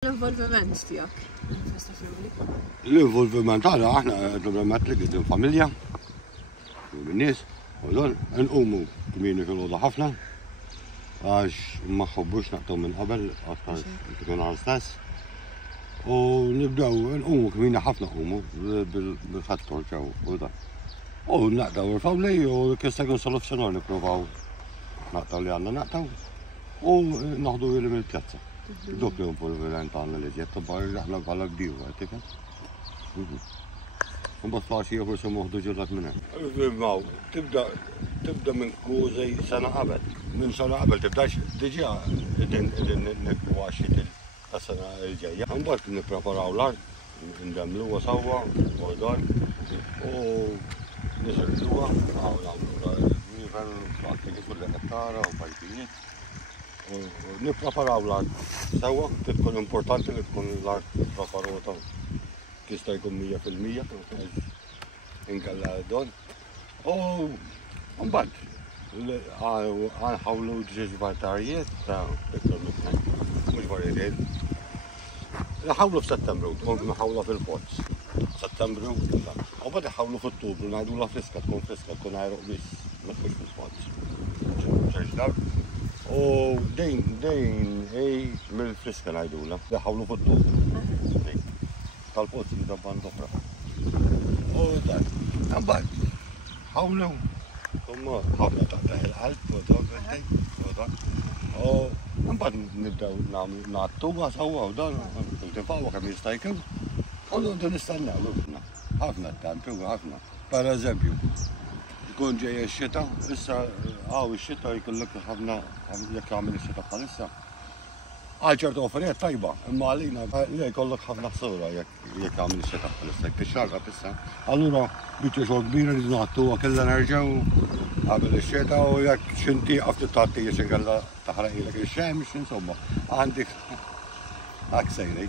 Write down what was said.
L-involviment tijak f'Festa Friuli? L-involviment għana, aħna l-involviment li għidin familja, u minnis, u don, n-umu kmini fil-ħoda ħafna, għax maħħobbux naqtaw minn qabel, għax tkun għal stess. U nibdaw n-umu kmini ħafna umu bil-fattor ġew u da. U naqtaw il-familji u kista kun soluzzjonar niprovaw naqtaw li għanna naqtaw u naħdu il mill-pjazza. Dok li involviment għanna li ġetta barri aħna bħala bdiju għetika. Mbagħad faċli forsi moħdu ġurrat minn hemm. Maw, tibda minn kużej sena qabel. Minn sena qabel tibdax diġà qegħdin nikwaxxi tas-sena l-ġejja. Mbagħad nippreparaw l-art, ndemmluha sewwa, bordar, u niżerġuha, nagħmlu l-river, l-attijiet u l-ettara u pajpijiet. Nippreparaw l-art sewwa, tkun importanti li tkun l-art preparata tista' jkun 100% inkella don. U mbagħad ħawlu ġiġbatarijiet ta' mhux varjetiet. Ħawlu f'Settembru, tkun ħawla fil-Pozz. Settembru, u bad ħawlu f'Ottubru, ngħidula friska, tkun għajruq biss, ma tkunx fil-Pozz. U dejn mill-friska ngħidula, ħawlu f'Ottubru. Tal-Pozz li dabban oħra. U dan, mbagħad ħawlu, ħafna taqtaħ il-qalb u dan, u mbagħad nibdew nagħmlu nagħttuha sewwa u dan, ntifgħuha kemm jista' jkun. U nqogħdu nistennew ħafna tempi u ħafna. Pereżempju, jkun ġej ix-xita, issa ix-xita jkollok ħafna jekk jagħmel ix-xita bħalissa. Għal ċertu offerijiet tajba, imma għalina li jkollok ħafna ħsura jekk jagħmel ix-xita bħalissa, jekk tixxarrab issa. Allura biċċa xogħol kbira li nagħttuha kellha nerġgħu qabel ix-xita u jekk x'intieqaf titgħattija xi kellha taħraq ilek ix-xemx, insomma, għandek hekk sejrej.